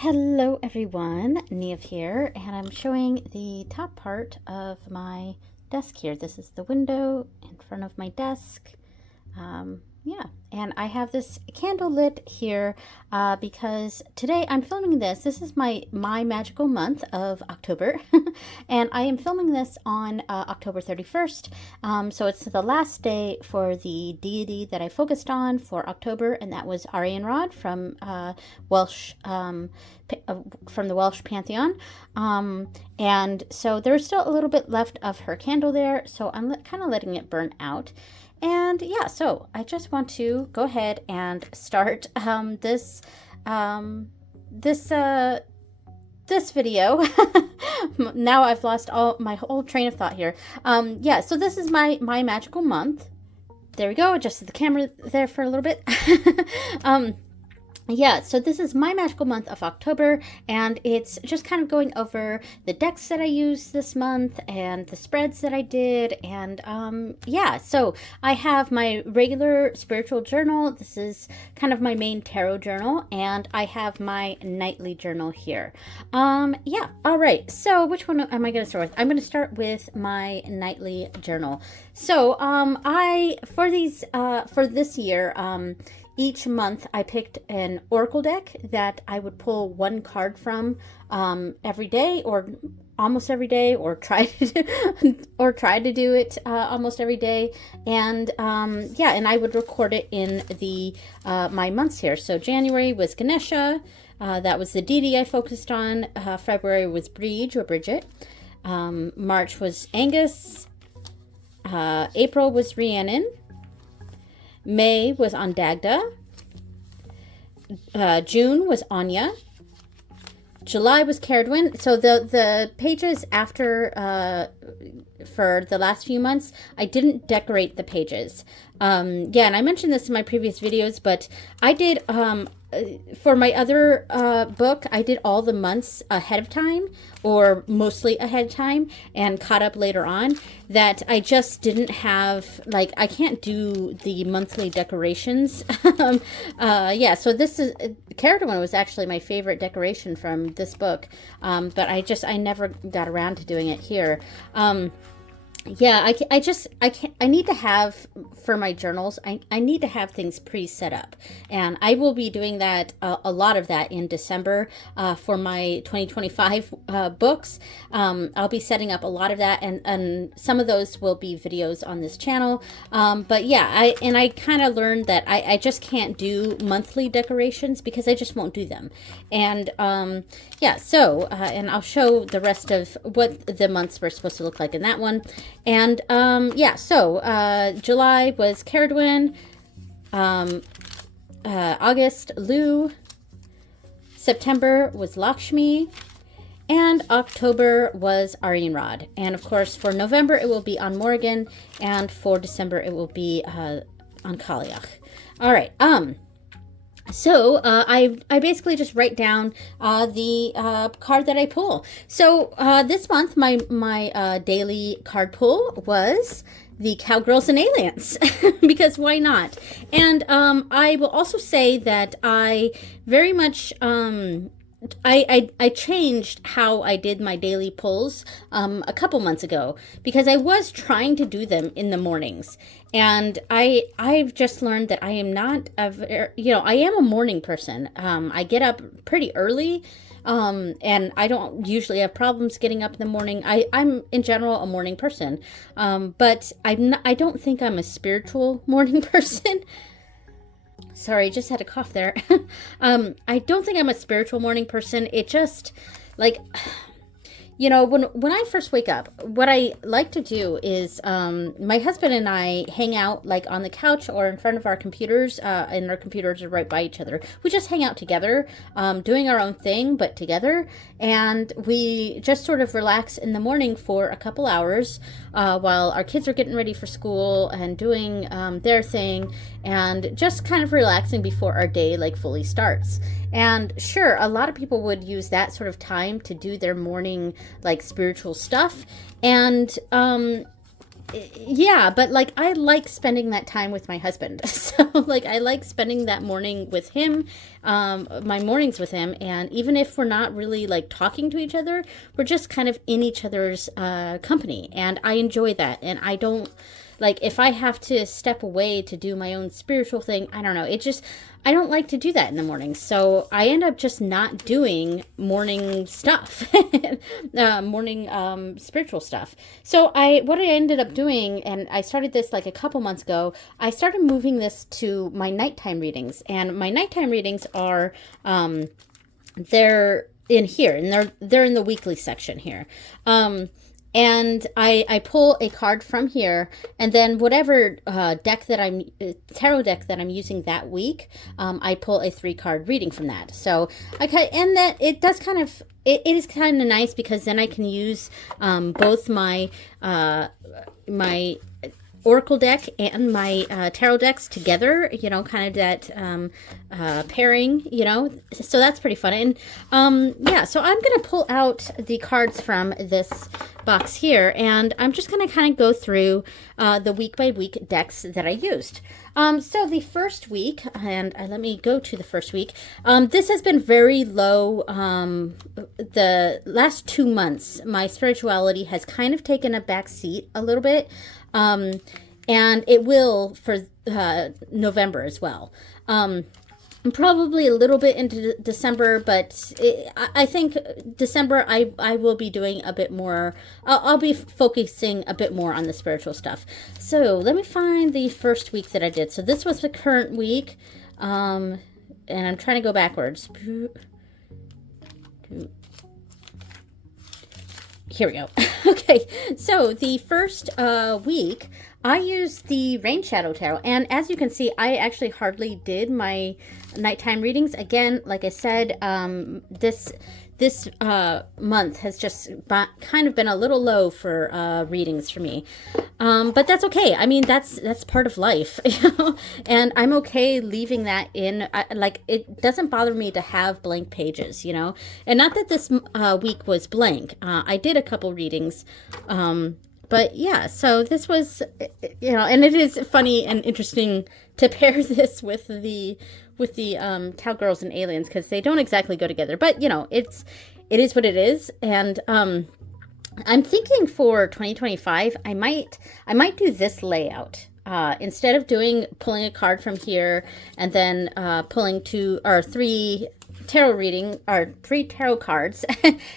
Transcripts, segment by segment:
Hello everyone, Neve here, and I'm showing the top part of my desk here. This is the window in front of my desk. Yeah, and I have this candle lit here because today I'm filming this. This is my magical month of October, and I am filming this on October 31st. So it's the last day for the deity that I focused on for October, and that was Arianrhod from Welsh. From the Welsh pantheon, and so there's still a little bit left of her candle there, so I'm kind of letting it burn out. And yeah, so I just want to go ahead and start this video. Now I've lost my whole train of thought here. Yeah, so this is my magical month. There we go. Adjusted the camera there for a little bit. Yeah, so this is my magical month of October, and it's just kind of going over the decks that I used this month and the spreads that I did, and yeah, so I have my regular spiritual journal. This is kind of my main tarot journal, and I have my nightly journal here. Yeah, all right, so which one am I going to start with? I'm going to start with my nightly journal. So for this year, each month I picked an oracle deck that I would pull one card from every day, or almost every day, or try to do it almost every day. And yeah, and I would record it in the my months here. So January was Ganesha, that was the deity I focused on. February was Bridget. March was Angus. April was Rhiannon. May was Ondagda. June was Anya. July was Caradwyn. So the pages after for the last few months, I didn't decorate the pages. Yeah, and I mentioned this in my previous videos, but I did for my other book, I did all the months ahead of time, or mostly ahead of time, and caught up later on. That I just didn't have, like, I can't do the monthly decorations. Yeah, so this is, Caradwyn was actually my favorite decoration from this book, but I never got around to doing it here. Yeah, I need to have, for my journals, I need to have things pre-set up, and I will be doing that, a lot of that in December, for my 2025 books. I'll be setting up a lot of that, and some of those will be videos on this channel. But yeah, I kind of learned that I just can't do monthly decorations because I just won't do them. And yeah, so and I'll show the rest of what the months were supposed to look like in that one. And yeah, so July was Caradwyn, August Lou, September was Lakshmi, and October was Arianrhod. And of course, for November it will be on Morrigan, and for December it will be on Kaliach. All right. So I basically just write down the card that I pull. So this month my daily card pull was the Cowgirls and Aliens, because why not? And I will also say that I very much I changed how I did my daily pulls a couple months ago, because I was trying to do them in the mornings, and I've just learned that I am not I am a morning person. I get up pretty early, and I don't usually have problems getting up in the morning. I'm in general a morning person, but I don't think I'm a spiritual morning person. Sorry, just had a cough there. I don't think I'm a spiritual morning person. It just, like, you know, when I first wake up, what I like to do is my husband and I hang out, like, on the couch or in front of our computers, and our computers are right by each other. We just hang out together, doing our own thing, but together, and we just sort of relax in the morning for a couple hours while our kids are getting ready for school and doing their thing, and just kind of relaxing before our day, like, fully starts. And sure, a lot of people would use that sort of time to do their morning, like, spiritual stuff. And Yeah, but like I like spending that time with my husband. So like I like spending that morning with him, my mornings with him, and even if we're not really like talking to each other, we're just kind of in each other's company, and I enjoy that. And I don't like if I have to step away to do my own spiritual thing, I don't know. It just I don't like to do that in the morning. So I end up just not doing morning stuff, morning spiritual stuff. So what I ended up doing, and I started this like a couple months ago, I started moving this to my nighttime readings. And my nighttime readings are, they're in here, and they're in the weekly section here. And I pull a card from here, and then whatever tarot deck that I'm using that week, I pull a 3-card reading from that. So and that it does kind of it is kind of nice because then I can use both my my Oracle deck and my tarot decks together, you know, kind of that pairing, you know, so that's pretty fun. And yeah, so I'm going to pull out the cards from this box here, and I'm just going to kind of go through the week by week decks that I used. So the first week, and let me go to the first week, this has been very low. The last 2 months, my spirituality has kind of taken a back seat a little bit. And it will for November as well. Probably a little bit into December, but I think December I will be doing a bit more. I'll be focusing a bit more on the spiritual stuff. So let me find the first week that I did. So this was the current week, and I'm trying to go backwards. Here we go. Okay, so the first week, I used the Rain Shadow Tarot, and as you can see, I actually hardly did my nighttime readings. Again, like I said, this month has just kind of been a little low for readings for me, but that's okay. I mean, that's part of life, you know? And I'm okay leaving that in. Like, it doesn't bother me to have blank pages, you know. And not that this week was blank. I did a couple readings, but yeah. So this was, you know, and it is funny and interesting to pair this with the Cowgirls and Aliens, because they don't exactly go together, but you know, it is what it is. And I'm thinking for 2025 I might do this layout. Instead of pulling a card from here and then pulling 2 or 3 3 tarot cards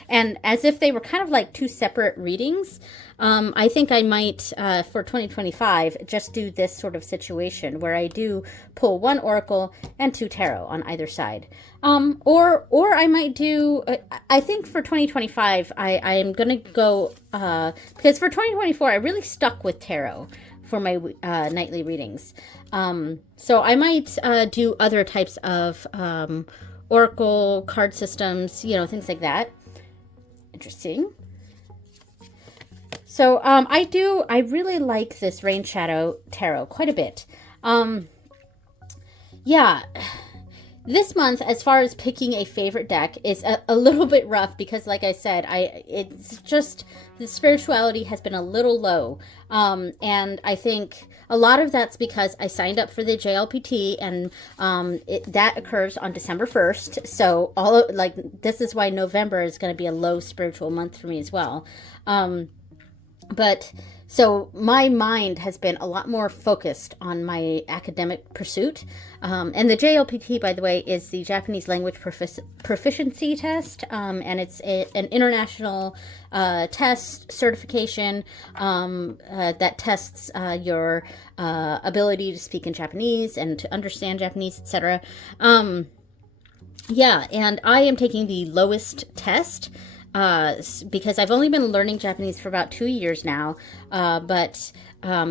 and as if they were kind of like 2 separate readings, I think I might for 2025 just do this sort of situation where I do pull 1 oracle and 2 tarot on either side, or I might do I think for 2025 I am gonna go because for 2024 I really stuck with tarot for my nightly readings, so I might do other types of oracle card systems, you know, things like that. Interesting. So I really like this Rain Shadow Tarot quite a bit. Yeah, this month, as far as picking a favorite deck, is a little bit rough because, like I said, it's just the spirituality has been a little low, and I think a lot of that's because I signed up for the JLPT, and that occurs on December 1st. So this is why November is going to be a low spiritual month for me as well. But so my mind has been a lot more focused on my academic pursuit. And the JLPT, by the way, is the Japanese Language Proficiency Test. And it's an international test certification that tests your ability to speak in Japanese and to understand Japanese, etc. Yeah, and I am taking the lowest test. Because I've only been learning Japanese for about 2 years now, but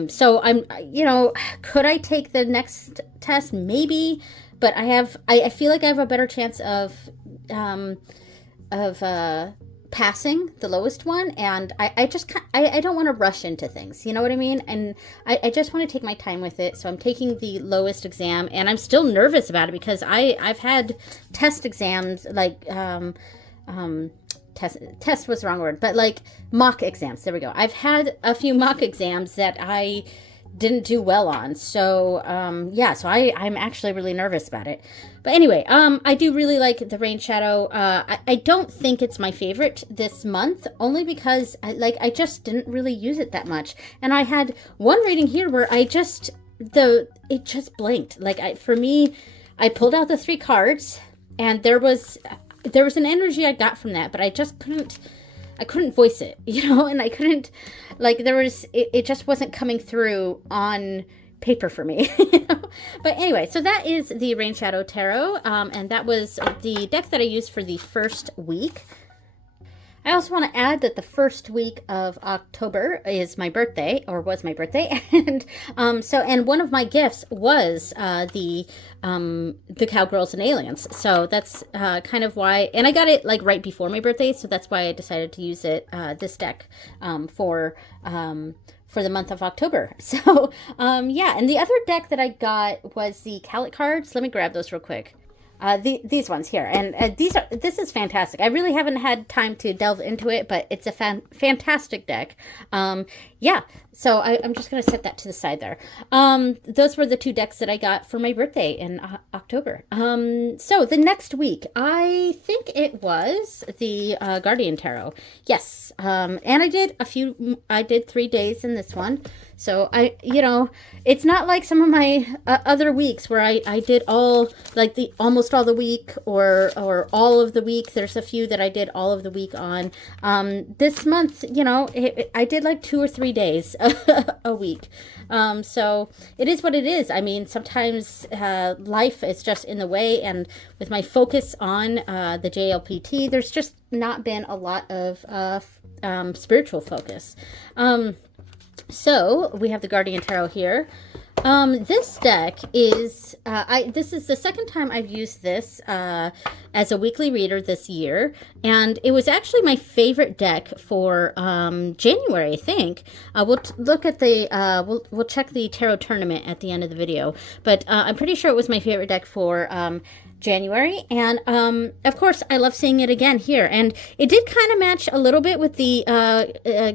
so I'm, you know, could I take the next test? Maybe, but I feel like I have a better chance of passing the lowest one, and I don't want to rush into things, you know what I mean? And I just want to take my time with it, so I'm taking the lowest exam, and I'm still nervous about it because I've had test exams like test was the wrong word, but like mock exams. There we go. I've had a few mock exams that I didn't do well on. So, yeah, so I'm actually really nervous about it. But anyway, I do really like the Rain Shadow. I don't think it's my favorite this month, only because I just didn't really use it that much. And I had one reading here where it just blinked. Like for me, I pulled out the 3 cards, and there was an energy I got from that, but I just couldn't voice it, and I couldn't, it just wasn't coming through on paper for me. But anyway, so that is the Rain Shadow Tarot, and that was the deck that I used for the first week. I also want to add that the first week of October is my birthday, or was my birthday, and one of my gifts was the Cowgirls and Aliens. So that's kind of why, and I got it like right before my birthday, so that's why I decided to use it, this deck, for the month of October. So yeah, and the other deck that I got was the Calic cards. Let me grab those real quick. These ones here, and this is fantastic. I really haven't had time to delve into it, but it's a fantastic deck. Yeah, so I'm just going to set that to the side there. Those were the 2 decks that I got for my birthday in October. So the next week, I think it was the Guardian Tarot. Yes, and I did 3 days in this one. So it's not like some of my other weeks where I did almost all the week or all of the week. There's a few that I did all of the week on. This month, I did like 2 or 3 days a week. So it is what it is. I mean, sometimes life is just in the way, and with my focus on the JLPT, there's just not been a lot of spiritual focus. So we have the Guardian Tarot here. This deck is, this is the second time I've used this as a weekly reader this year, and it was actually my favorite deck for January, I think. We'll look at the, we'll check the tarot tournament at the end of the video, but I'm pretty sure it was my favorite deck for January, and of course I love seeing it again here, and it did kind of match a little bit with the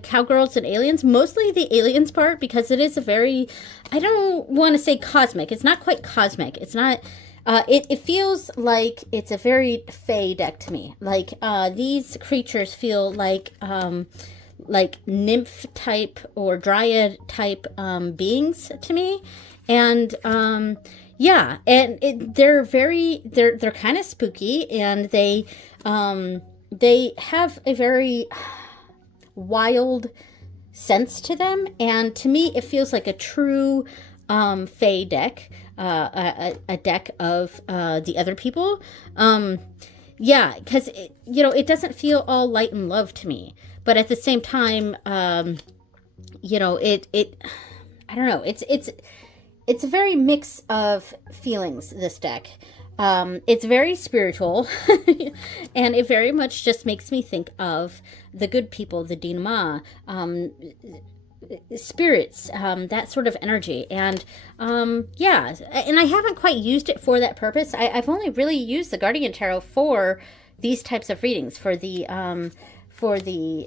Cowgirls and Aliens, mostly the Aliens part, because it is a very, I don't want to say cosmic, it's not quite cosmic, it's not, it feels like it's a very fae deck to me. Like these creatures feel like nymph type or dryad type beings to me, and yeah, and they're kind of spooky, and they have a very wild sense to them, and to me it feels like a true fae deck, a deck of the other people. Yeah, because it doesn't feel all light and love to me, but at the same time, it I don't know, it's a very mix of feelings, this deck. It's very spiritual, and it very much just makes me think of the good people, the Dinama, spirits, that sort of energy. And yeah, and I haven't quite used it for that purpose. I've only really used the Guardian Tarot for these types of readings, for the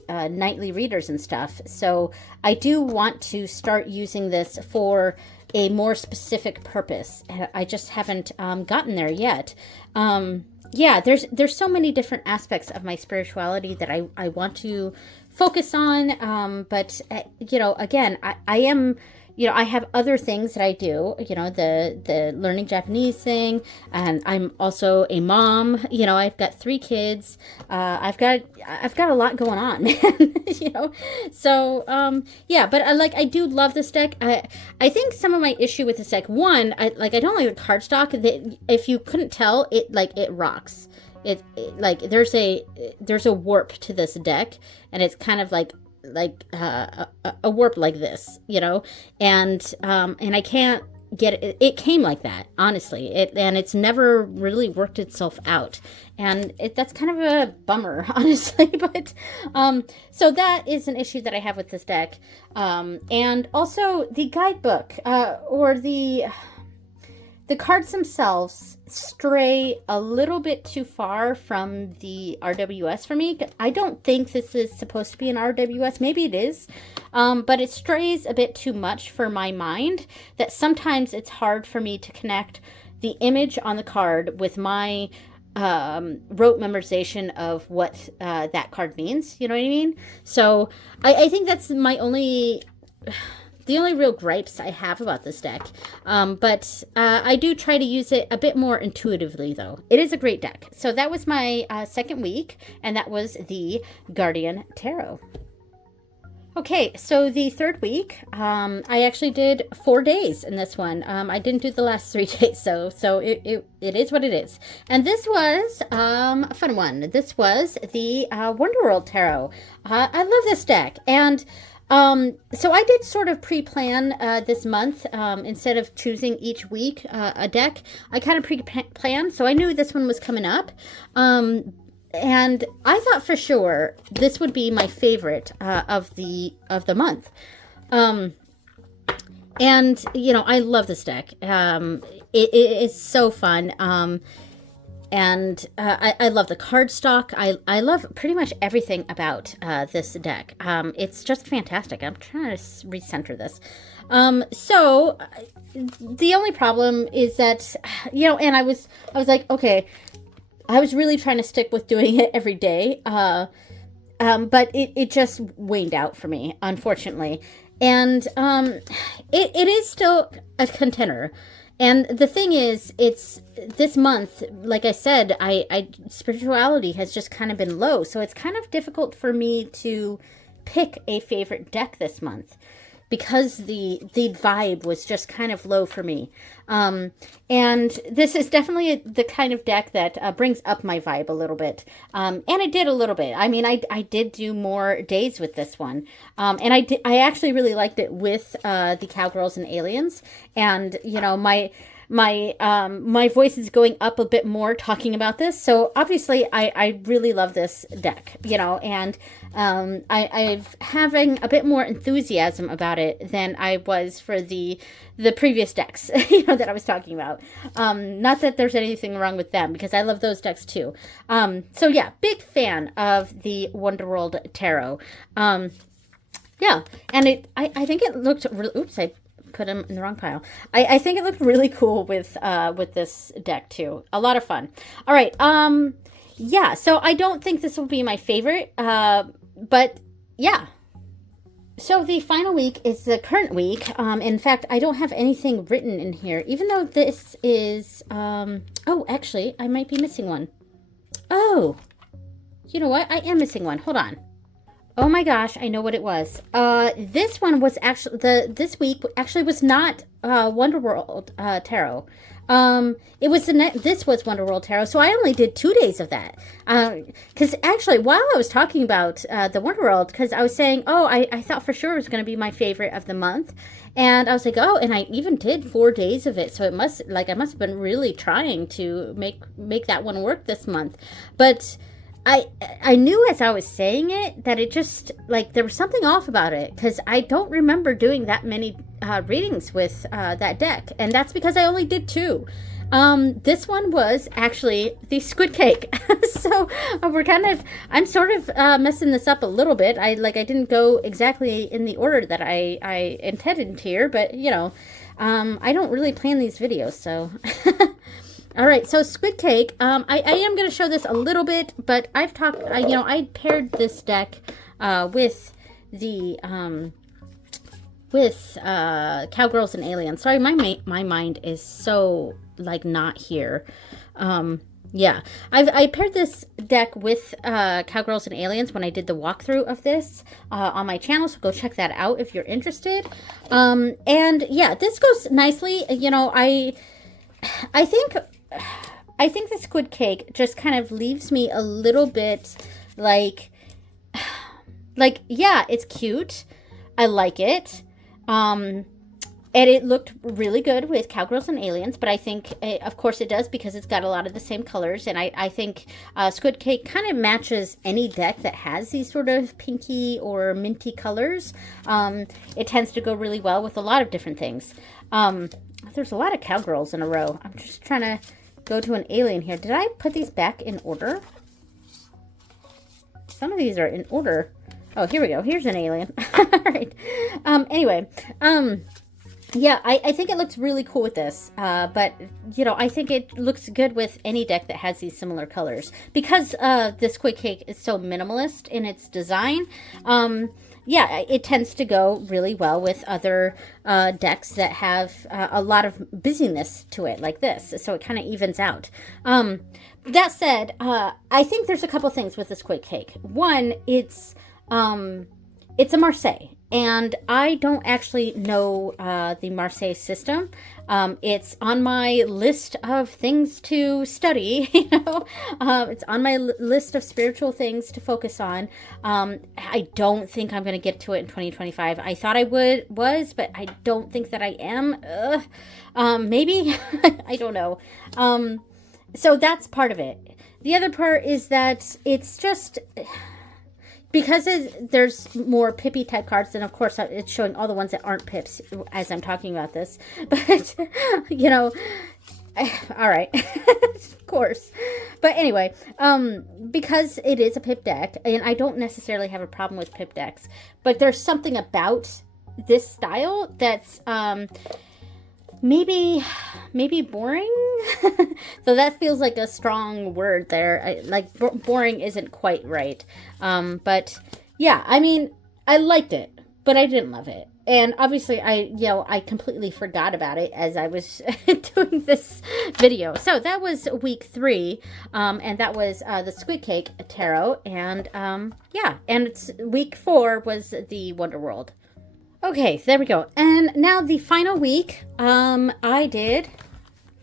nightly readers and stuff. So I do want to start using this for a more specific purpose. I just haven't gotten there yet. Yeah, there's so many different aspects of my spirituality that I want to focus on. But again, I am, I have other things that I do, the learning Japanese thing, and I'm also a mom. I've got 3 kids. I've got a lot going on, man. So yeah, but I do love this deck. I think some of my issue with this deck, one, I don't like the cardstock. That, if you couldn't tell, it rocks. It there's a warp to this deck, and it's kind of like a warp like this, and I can't get it. It came like that, honestly. It's never really worked itself out, and that's kind of a bummer, honestly. But so that is an issue that I have with this deck, and also the guidebook, or the the cards themselves stray a little bit too far from the RWS for me. I don't think this is supposed to be an RWS. Maybe it is, but it strays a bit too much for my mind, that sometimes it's hard for me to connect the image on the card with my rote memorization of what that card means. You know what I mean? So I think that's my only... the only real gripes I have about this deck. But I do try to use it a bit more intuitively, though. It is a great deck. So that was my second week, and that was the Guardian Tarot. Okay, so the third week, I actually did 4 days in this one. I didn't do the last 3 days, so it is what it is. And this was a fun one. This was the Wonderworld Tarot. I love this deck, and so I did sort of pre-plan this month. Instead of choosing each week a deck, I kind of pre-planned, so I knew this one was coming up. And I thought for sure this would be my favorite of the month. And you know, I love this deck. It is so fun. And I love the cardstock. I love pretty much everything about this deck. It's just fantastic. I'm trying to recenter this. So the only problem is that, you know, and I was like, okay, I was really trying to stick with doing it every day. But it just waned out for me, unfortunately. And it is still a contender. And the thing is, it's this month, like I said, spirituality has just kind of been low. So it's kind of difficult for me to pick a favorite deck this month, because the vibe was just kind of low for me. And this is definitely the kind of deck that brings up my vibe a little bit. And it did a little bit. I mean, I did do more days with this one. And I actually really liked it with the Cowgirls and Aliens. And, you know, my voice is going up a bit more talking about this. So obviously I really love this deck, you know, and I'm having a bit more enthusiasm about it than I was for the previous decks, you know, that I was talking about. Not that there's anything wrong with them, because I love those decks too. So yeah, big fan of the Wonderworld Tarot. Yeah, and I think it looked really, oops, I put them in the wrong pile. I think it looked really cool with this deck too. A lot of fun. All right. Yeah, so I don't think this will be my favorite, but yeah. So the final week is the current week. In fact, I don't have anything written in here, even though this is, oh, actually, I might be missing one. Oh, you know what? I am missing one. Hold on. Oh my gosh, I know what it was. This one was actually, this week actually was not Wonderworld Tarot. It was this was Wonderworld Tarot, so I only did 2 days of that. Because actually, while I was talking about the Wonderworld, because I was saying, oh, I thought for sure it was going to be my favorite of the month. And I was like, oh, and I even did 4 days of it, so it must, like, I must have been really trying to make that one work this month. But I knew as I was saying it that it just, like, there was something off about it, because I don't remember doing that many readings with that deck, and that's because I only did 2. This one was actually the Squid Cake. So I'm sort of messing this up a little bit. I didn't go exactly in the order that I intended here, but you know, I don't really plan these videos, so. All right, so Squid Cake, I am going to show this a little bit, but I've talked, you know, I paired this deck with the, Cowgirls and Aliens. Sorry, my mind is so, like, not here. Yeah, I paired this deck with Cowgirls and Aliens when I did the walkthrough of this on my channel, so go check that out if you're interested. And yeah, this goes nicely. You know, I think the Squid Cake just kind of leaves me a little bit like, yeah, it's cute. I like it. And it looked really good with Cowgirls and Aliens, but I think, of course it does, because it's got a lot of the same colors, and I think Squid Cake kind of matches any deck that has these sort of pinky or minty colors. It tends to go really well with a lot of different things. There's a lot of cowgirls in a row. I'm just trying to go to an alien here. Did I put these back in order? Some of these are in order. Oh, here we go. Here's an alien. All right. Anyway, yeah, I think it looks really cool with this. But, you know, I think it looks good with any deck that has these similar colors. Because this Quick Cake is so minimalist in its design, yeah, it tends to go really well with other decks that have a lot of busyness to it, like this. So it kind of evens out. That said, I think there's a couple things with this Quick Cake. One, it's a Marseille, and I don't actually know the Marseille system. It's on my list of things to study, you know. It's on my list of spiritual things to focus on. I don't think I'm going to get to it in 2025. I thought I was, but I don't think that I am. Maybe, I don't know. So that's part of it. The other part is that it's just... because there's more Pippy type cards, and of course it's showing all the ones that aren't Pips as I'm talking about this. But, you know, all right, of course. But anyway, because it is a Pip deck, and I don't necessarily have a problem with Pip decks, but there's something about this style that's maybe boring. So that feels like a strong word there. Boring isn't quite right. But yeah, I mean, I liked it, but I didn't love it. And obviously I completely forgot about it as I was doing this video. So that was week 3. And that was the Squid Cake Tarot. And yeah, and week 4 was the Wonder World. Okay, there we go. And now the final week, I did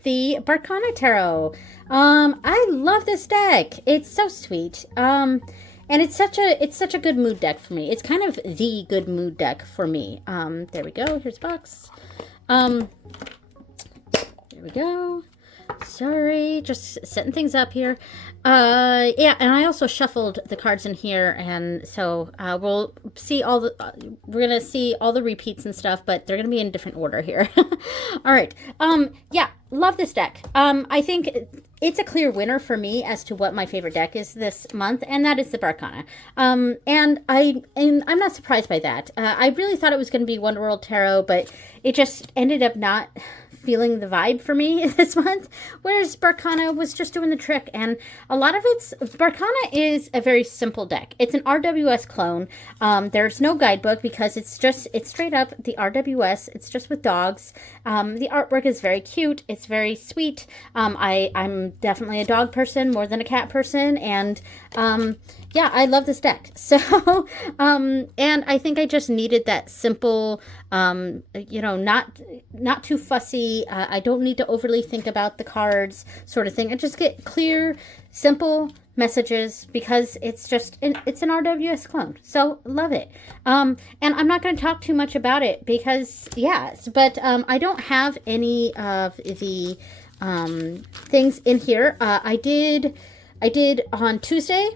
the Barkana Tarot. I love this deck. It's so sweet. And it's such a good mood deck for me. It's kind of the good mood deck for me. There we go. Here's a box. There we go. Sorry, just setting things up here. Yeah, and I also shuffled the cards in here, and so we'll see we're gonna see all the repeats and stuff, but they're gonna be in different order here. All right. Yeah, love this deck. I think it's a clear winner for me as to what my favorite deck is this month, and that is the Barkana. And I'm not surprised by that. I really thought it was gonna be Wonder World Tarot, but it just ended up not feeling the vibe for me this month, whereas Barkana was just doing the trick. And a lot of Barkana is a very simple deck. It's an RWS clone. There's no guidebook because it's straight up the RWS. It's just with dogs. The artwork is very cute. It's very sweet. I'm definitely a dog person more than a cat person, and yeah, I love this deck. So, and I think I just needed that simple, you know, not too fussy. I don't need to overly think about the cards sort of thing. I just get clear, simple messages because it's an RWS clone. So love it. And I'm not going to talk too much about it because, yeah, but I don't have any of the things in here. I did on Tuesday.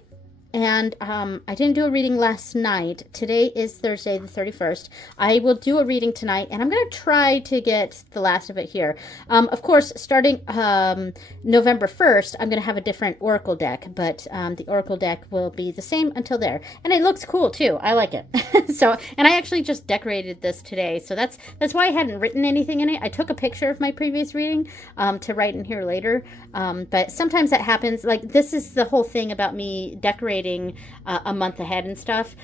And I didn't do a reading last night. Today is Thursday the 31st. I will do a reading tonight, and I'm going to try to get the last of it here. Of course, starting November 1st, I'm going to have a different Oracle deck, but the Oracle deck will be the same until there. And it looks cool, too. I like it. So, and I actually just decorated this today, so that's why I hadn't written anything in it. I took a picture of my previous reading to write in here later, but sometimes that happens. Like, this is the whole thing about me decorating a month ahead and stuff.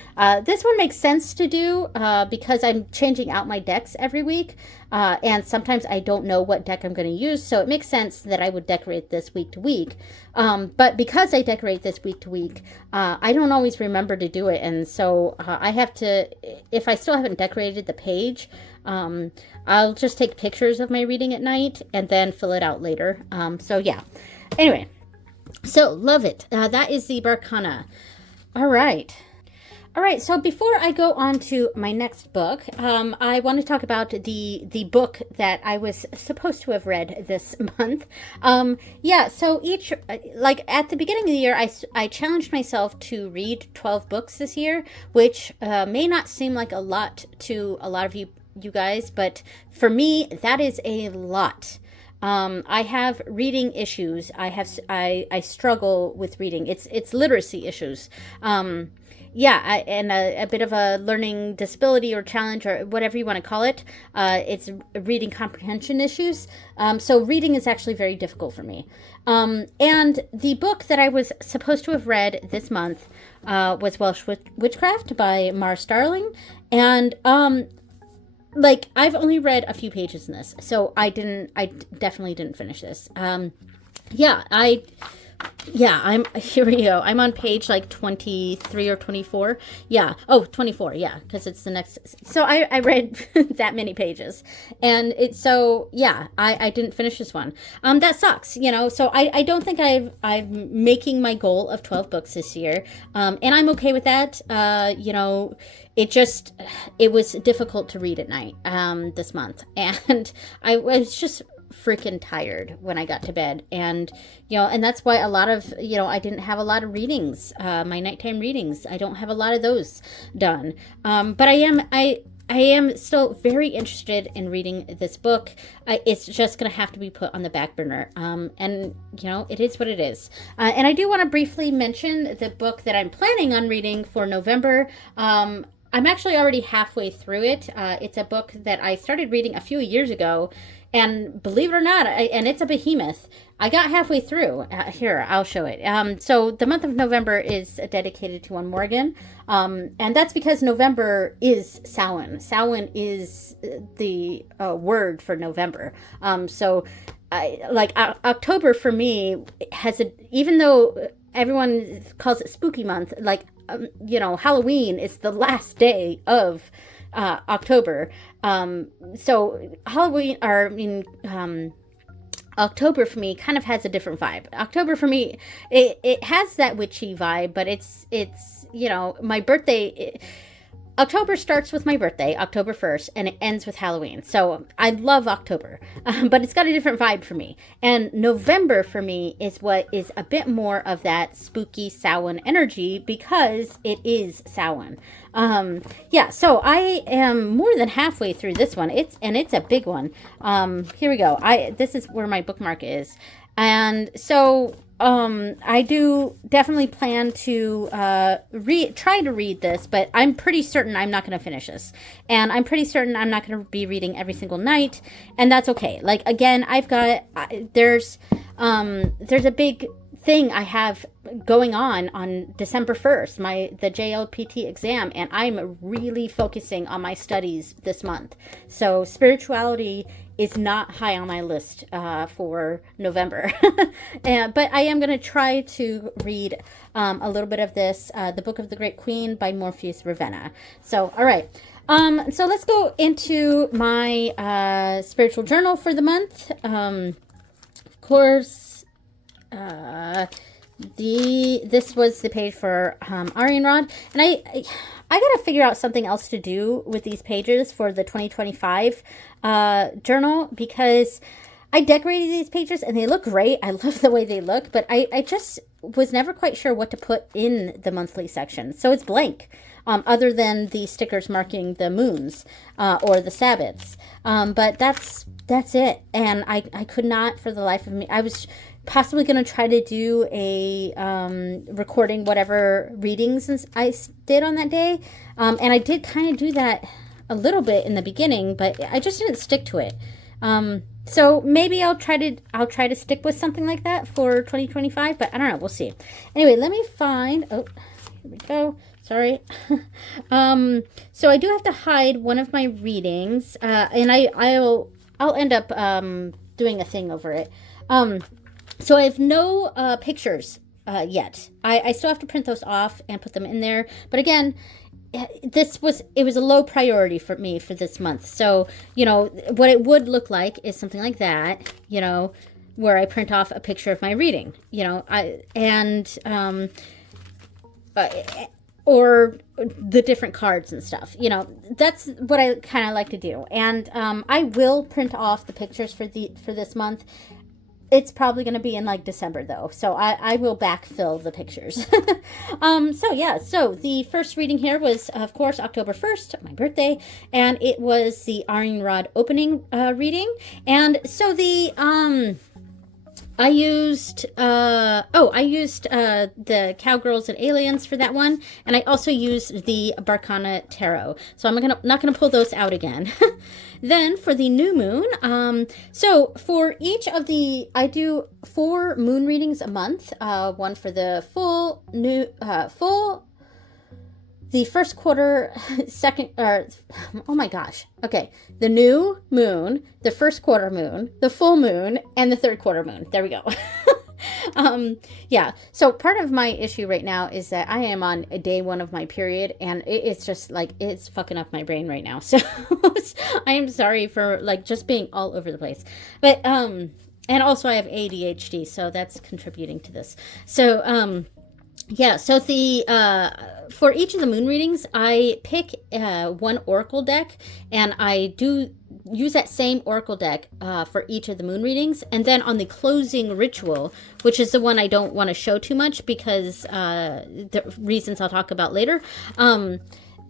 This one makes sense to do because I'm changing out my decks every week, and sometimes I don't know what deck I'm going to use, so it makes sense that I would decorate this week to week. But because I decorate this week to week, I don't always remember to do it, and so I have to, if I still haven't decorated the page, I'll just take pictures of my reading at night and then fill it out later. So yeah. Anyway. So, love it. That is the Barkana. All right. So before I go on to my next book, I want to talk about the book that I was supposed to have read this month. Yeah, so at the beginning of the year, I challenged myself to read 12 books this year, which may not seem like a lot to a lot of you you guys, but for me, that is a lot. I have reading issues. I struggle with reading. It's literacy issues. Yeah, and a bit of a learning disability or challenge or whatever you want to call it. It's reading comprehension issues. So reading is actually very difficult for me. And the book that I was supposed to have read this month was Welsh Witchcraft by Mara Starling. And like, I've only read a few pages in this, so I definitely didn't finish this. Here we go. I'm on page like 23 or 24. Yeah. Oh, 24. Yeah. Because it's the next. So I read that many pages. And I didn't finish this one. That sucks, so I don't think I'm making my goal of 12 books this year. And I'm okay with that. It was difficult to read at night, this month. And I was just freaking tired when I got to bed, and that's why a lot of I didn't have a lot of readings, my nighttime readings. I don't have a lot of those done, but I am still very interested in reading this book. It's just gonna have to be put on the back burner, and it is what it is. And I do want to briefly mention the book that I'm planning on reading for November. I'm actually already halfway through it. It's a book that I started reading a few years ago. And believe it or not, and it's a behemoth. I got halfway through. Here, I'll show it. So the month of November is dedicated to one Morgan. And that's because November is Samhain. Samhain is the word for November. October for me even though everyone calls it spooky month, Halloween is the last day of October. So Halloween, October for me kind of has a different vibe. October for me, it has that witchy vibe, but it's my birthday. October starts with my birthday, October 1st, and it ends with Halloween. So I love October, but it's got a different vibe for me. And November for me is what is a bit more of that spooky Samhain energy because it is Samhain. So I am more than halfway through this one. It's a big one. Here we go. This is where my bookmark is. And so I do definitely plan to try to read this, but I'm pretty certain I'm not going to finish this. And I'm pretty certain I'm not going to be reading every single night, and that's okay. Like, again, there's a big thing I have going on December 1st, the JLPT exam, and I'm really focusing on my studies this month. So spirituality is not high on my list for November. But I am going to try to read a little bit of this, The Book of the Great Queen by Morpheus Ravenna. So, all right. So let's go into my spiritual journal for the month. Of course, this was the page for Arian Rod, and I gotta figure out something else to do with these pages for the 2025 journal, because I decorated these pages and they look great. I love the way they look, but I just was never quite sure what to put in the monthly section, so it's blank. Other than the stickers marking the moons or the Sabbats, but that's it. And I could not, for the life of me. I was possibly going to try to do a recording whatever readings I did on that day, and I did kind of do that a little bit in the beginning, but I just didn't stick to it. So maybe I'll try to stick with something like that for 2025, but I don't know. We'll see. Anyway, let me find. Oh, here we go. Sorry. So I do have to hide one of my readings, and I'll end up doing a thing over it. So I have no pictures yet. I still have to print those off and put them in there. But again, it was a low priority for me for this month. So, what it would look like is something like that, where I print off a picture of my reading, or the different cards and stuff. That's what I kind of like to do. And I will print off the pictures for this month It's probably going to be in like December though, so I will backfill the pictures. So yeah, so the first reading here was, of course, October 1st, my birthday, and it was the Iron Rod opening reading. And so I used the Cowgirls and Aliens for that one, and I also used the Barkana Tarot. So I'm not gonna pull those out again. Then for the new moon, so for each of I do 4 moon readings a month. One for the the first quarter, second, oh my gosh. Okay. The new moon, the first quarter moon, the full moon, and the third quarter moon. There we go. Yeah. So part of my issue right now is that I am on day 1 of my period, and it's just like, it's fucking up my brain right now. So I am sorry for like just being all over the place. But, and also I have ADHD, so that's contributing to this. So, yeah, so for each of the moon readings, I pick one oracle deck, and I do use that same oracle deck for each of the moon readings. And then on the closing ritual, which is the one I don't want to show too much because the reasons I'll talk about later, on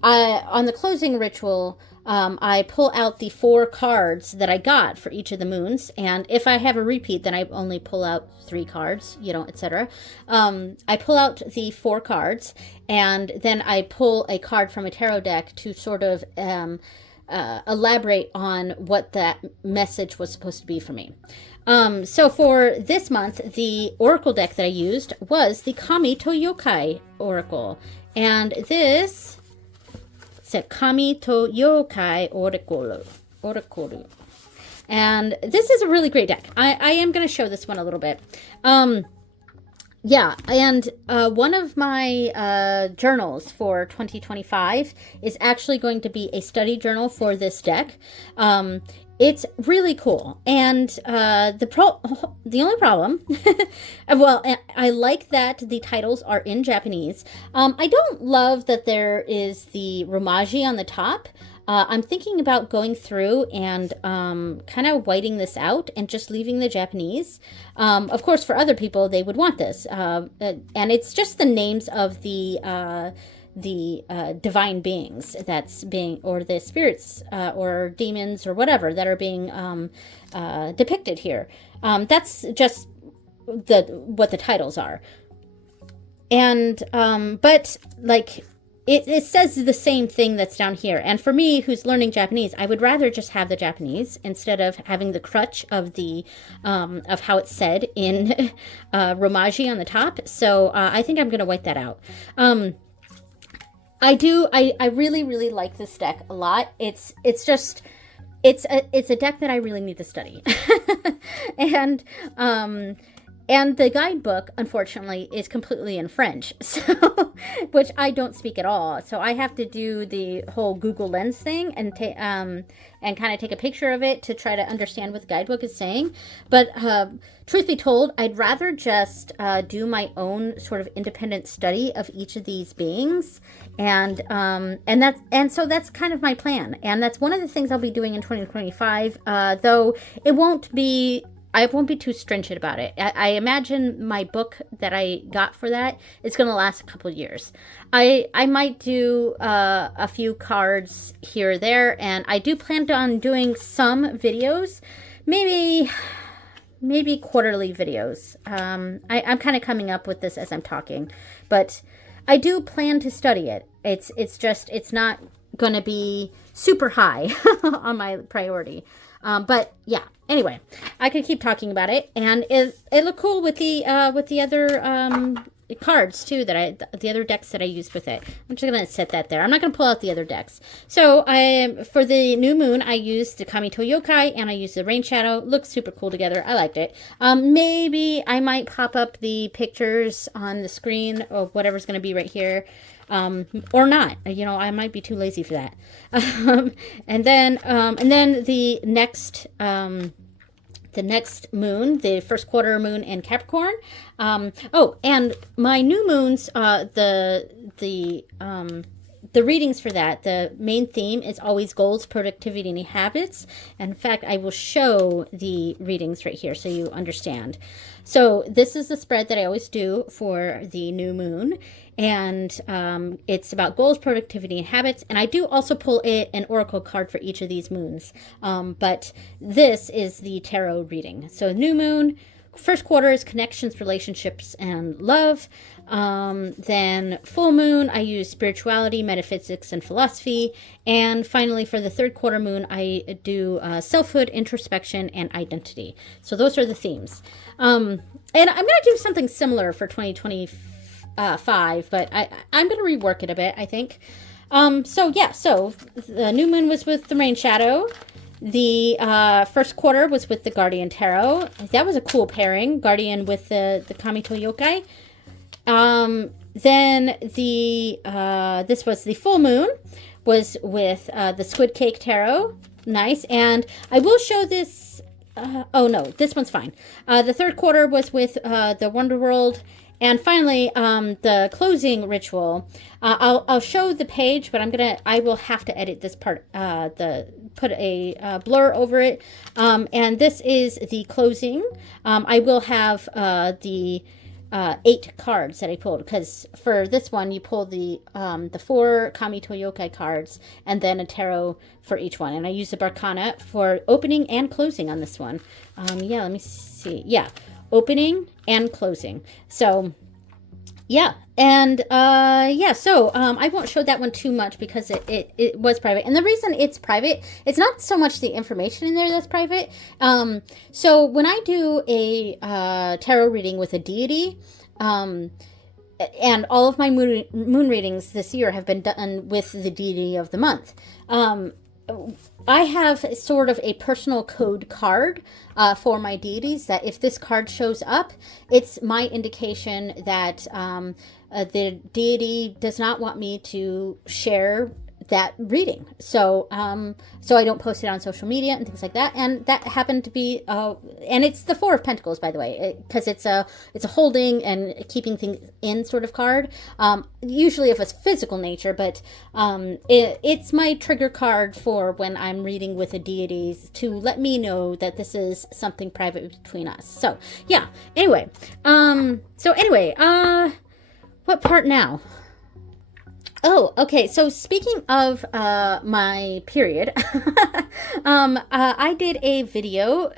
the closing ritual, I pull out the 4 cards that I got for each of the moons, and if I have a repeat, then I only pull out 3 cards, etc. I pull out the 4 cards, and then I pull a card from a tarot deck to sort of elaborate on what that message was supposed to be for me. So for this month, the oracle deck that I used was the Kami to Yokai Oracle, and this... So, Kami to Yokai Oracle. And this is a really great deck. I am going to show this one a little bit. Yeah, and one of my journals for 2025 is actually going to be a study journal for this deck. It's really cool, and the only problem, well, I like that the titles are in Japanese. I don't love that there is the romaji on the top. I'm thinking about going through and kind of whiting this out and just leaving the Japanese. Of course, for other people, they would want this, and it's just the names of the divine beings or the spirits or demons or whatever that are being depicted here. That's just what the titles are. And but like it says the same thing that's down here. And for me, who's learning Japanese, I would rather just have the Japanese instead of having the crutch of the of how it's said in romaji on the top. So I think I'm going to white that out. I really, really like this deck a lot. It's a deck that I really need to study. And the guidebook, unfortunately, is completely in French, so which I don't speak at all. So I have to do the whole Google Lens thing and kind of take a picture of it to try to understand what the guidebook is saying. But truth be told, I'd rather just do my own sort of independent study of each of these beings, and so that's kind of my plan, and that's one of the things I'll be doing in 2025. Though I won't be too stringent about it. I imagine my book that I got for that is going to last a couple of years. I might do a few cards here or there, and I do plan on doing some videos, maybe quarterly videos. I'm kind of coming up with this as I'm talking, but I do plan to study it. It's not going to be super high on my priority. But yeah, anyway, I could keep talking about it, and it looked cool with the other cards too, the other decks that I used with it. I'm just gonna set that there. I'm not gonna pull out the other decks. So for the new moon, I used the Kami to Yokai, and I used the Rain Shadow. Looks super cool together. I liked it. Maybe I might pop up the pictures on the screen of whatever's gonna be right here. Or not, I might be too lazy for that. And then the next moon, the first quarter moon in Capricorn. And my new moons, the the readings for that, the main theme is always goals, productivity, and habits. And in fact, I will show the readings right here so you understand. So this is the spread that I always do for the new moon. And it's about goals, productivity, and habits. And I do also pull an oracle card for each of these moons. But this is the tarot reading. So new moon, first quarter is connections, relationships, and love. Then full moon, I use spirituality, metaphysics, and philosophy. And finally, for the third quarter moon, I do selfhood, introspection, and identity. So those are the themes. And I'm going to do something similar for 2025, but I'm going to rework it a bit, I think. So the new moon was with the Rain Shadow. The first quarter was with the Guardian Tarot. That was a cool pairing. Guardian with the Kamito Yokai. Then this was the full moon, was with the Squid Cake Tarot. Nice. And I will show this. Oh no, this one's fine. The third quarter was with the Wonder World. And finally, the closing ritual. I'll show the page, but I will have to edit this part. Put a blur over it. And this is the closing. I will have the 8 cards that I pulled, because for this one you pull the 4 Kamito Yokai cards and then a tarot for each one, and I use the Barkana for opening and closing on this one. Yeah, let me see. Yeah, opening and closing. So yeah, and so I won't show that one too much because it was private. And the reason it's private, it's not so much the information in there that's private. So when I do a tarot reading with a deity, and all of my moon readings this year have been done with the deity of the month. I have sort of a personal code card for my deities that if this card shows up, it's my indication that the deity does not want me to share that reading. So so I don't post it on social media and things like that. And that happened to be and it's the 4 of Pentacles, by the way, because it's a holding and keeping things in sort of card, usually of a physical nature, but it's my trigger card for when I'm reading with a deity to let me know that this is something private between us. So yeah, anyway, what part now? Oh, okay. So speaking of my period, I did a video.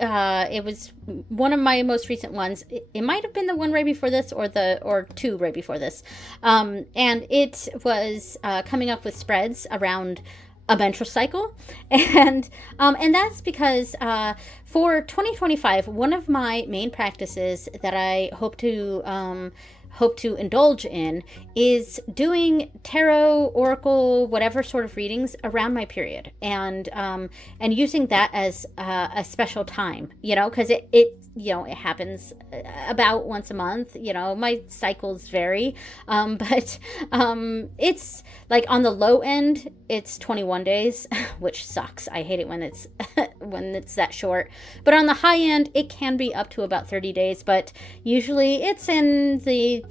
It was one of my most recent ones. It might have been the one right before this, or 2 right before this. And it was coming up with spreads around a menstrual cycle, and that's because for 2025, one of my main practices that I hope to indulge in is doing tarot, oracle, whatever sort of readings around my period, and using that as a special time, because it happens about once a month. My cycles vary, but it's like on the low end, it's 21 days, which sucks. I hate it when it's that short. But on the high end, it can be up to about 30 days, but usually it's in the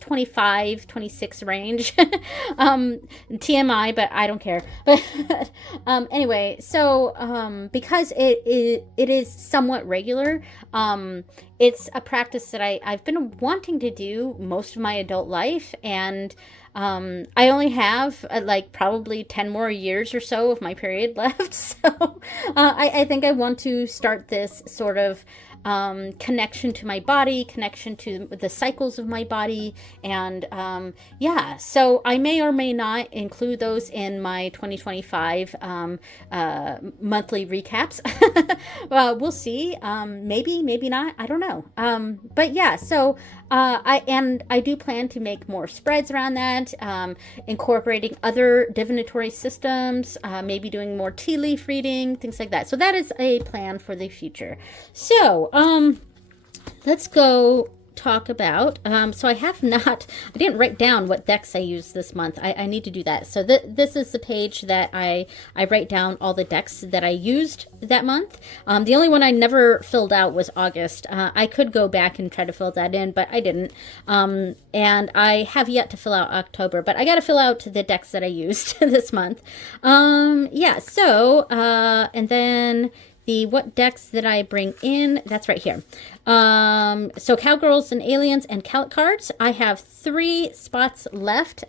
25, 26 range. TMI, but I don't care. But anyway, so because it is somewhat regular, it's a practice that I've been wanting to do most of my adult life, and I only have probably 10 more years or so of my period left. So I think I want to start this sort of connection to my body, connection to the cycles of my body, and so I may or may not include those in my 2025 monthly recaps. We'll see. Maybe not. I don't know. But yeah, so I do plan to make more spreads around that, incorporating other divinatory systems, maybe doing more tea leaf reading, things like that. So that is a plan for the future. So let's go talk about, so I didn't write down what decks I used this month. I need to do that. So this is the page that I write down all the decks that I used that month. The only one I never filled out was August. I could go back and try to fill that in, but I didn't. And I have yet to fill out October, but I got to fill out the decks that I used this month. Yeah, so, and then what decks that I bring in, that's right here. So Cowgirls and Aliens and Calic cards. I have 3 spots left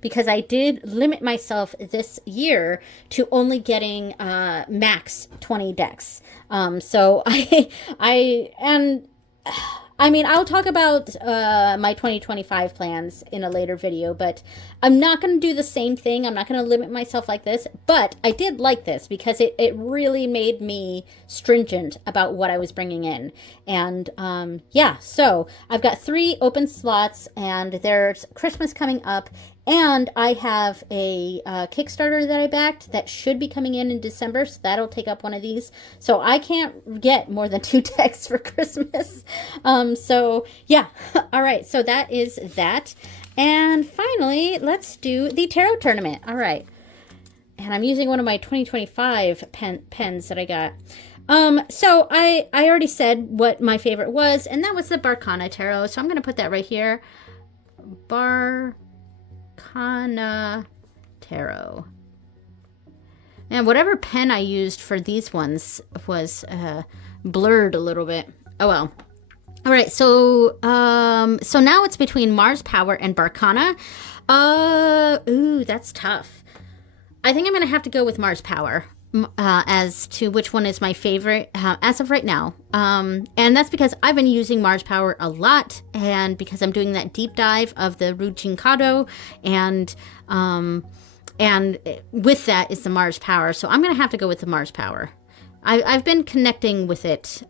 because I did limit myself this year to only getting max 20 decks. So I mean, I'll talk about my 2025 plans in a later video, but I'm not going to do the same thing. I'm not going to limit myself like this, but I did like this because it really made me stringent about what I was bringing in. And yeah, so I've got 3 open slots, and there's Christmas coming up, and I have a Kickstarter that I backed that should be coming in December, so that'll take up one of these. So I can't get more than 2 decks for Christmas. So yeah, all right, so that is that. And finally, let's do the tarot tournament. All right, and I'm using one of my 2025 pens that I got. So I already said what my favorite was, and that was the Barkana Tarot. So I'm going to put that right here. Barkana Tarot. And whatever pen I used for these ones was blurred a little bit. Oh well. All right, so so now it's between Mars Power and Barkana. Ooh, that's tough. I think I'm gonna have to go with Mars Power as to which one is my favorite as of right now. And that's because I've been using Mars Power a lot, and because I'm doing that deep dive of the Rujinkado, and with that is the Mars Power. So I'm gonna have to go with the Mars Power. I've been connecting with it.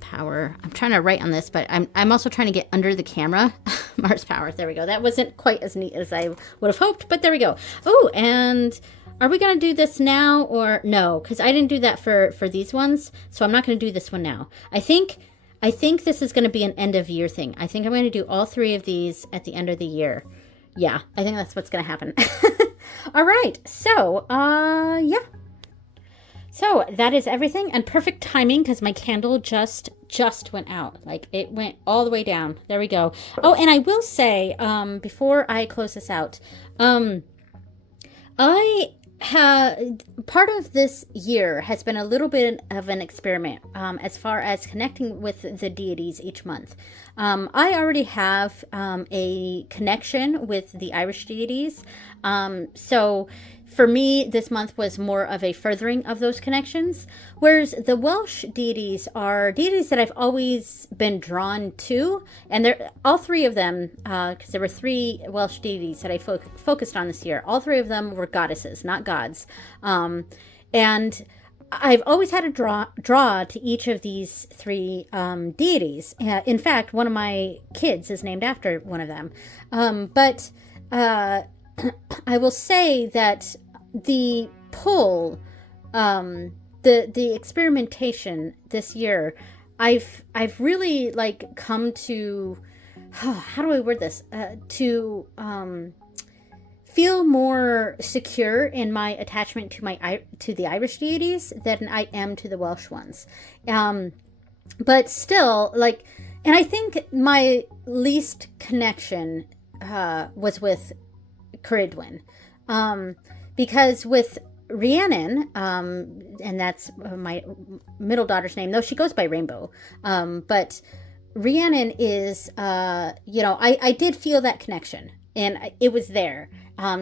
Power. I'm trying to write on this, but I'm also trying to get under the camera. Mars Power. There we go. That wasn't quite as neat as I would have hoped, but there we go. Oh, and are we going to do this now or no? Because I didn't do that for these ones, so I'm not going to do this one now. I think this is going to be an end of year thing. I think I'm going to do all 3 of these at the end of the year. Yeah, I think that's what's going to happen. All right. So, yeah. So that is everything, and perfect timing because my candle just went out. Like, it went all the way down. There we go. Oh, and I will say, before I close this out, part of this year has been a little bit of an experiment as far as connecting with the deities each month. I already have a connection with the Irish deities. So for me, this month was more of a furthering of those connections, whereas the Welsh deities are deities that I've always been drawn to, and they're all 3 of them, because there were 3 Welsh deities that I focused on this year. All 3 of them were goddesses, not gods, and I've always had a draw to each of these 3 deities. In fact, one of my kids is named after one of them, but I will say that the pull, the experimentation this year, I've really like come to, how do I word this? To feel more secure in my attachment to the Irish deities than I am to the Welsh ones. But still, like, and I think my least connection was with Ceridwen, because with Rhiannon, and that's my middle daughter's name, though she goes by Rainbow, but Rhiannon is, I did feel that connection, and it was there,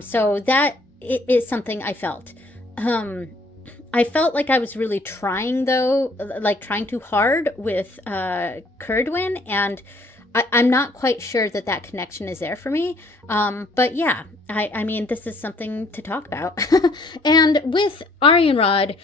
so that is something I felt. I felt like I was really trying, though, like trying too hard with Ceridwen, and I'm not quite sure that connection is there for me. But yeah, I mean, this is something to talk about. And with Arianrod,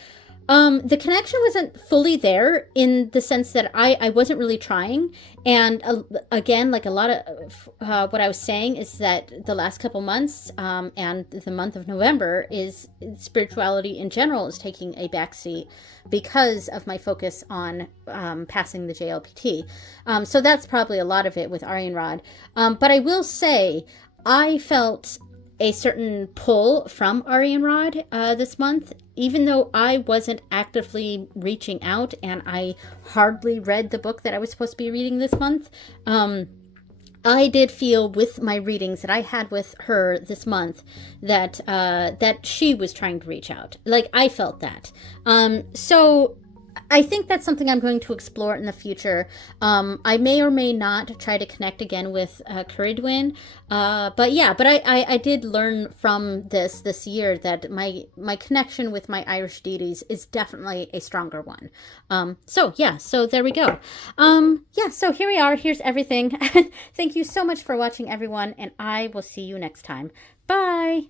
The connection wasn't fully there in the sense that I wasn't really trying. And again, like a lot of what I was saying is that the last couple months and the month of November is spirituality in general is taking a backseat because of my focus on passing the JLPT. So that's probably a lot of it with Arianrod. But I will say, I felt a certain pull from Arianrod this month, even though I wasn't actively reaching out and I hardly read the book that I was supposed to be reading this month. I did feel with my readings that I had with her this month that that she was trying to reach out. Like, I felt that. So I think that's something I'm going to explore in the future. I may or may not try to connect again with Ceridwen. But yeah, but I did learn from this year that my connection with my Irish deities is definitely a stronger one. So yeah, so there we go. Yeah, so here we are. Here's everything. Thank you so much for watching, everyone, and I will see you next time. Bye!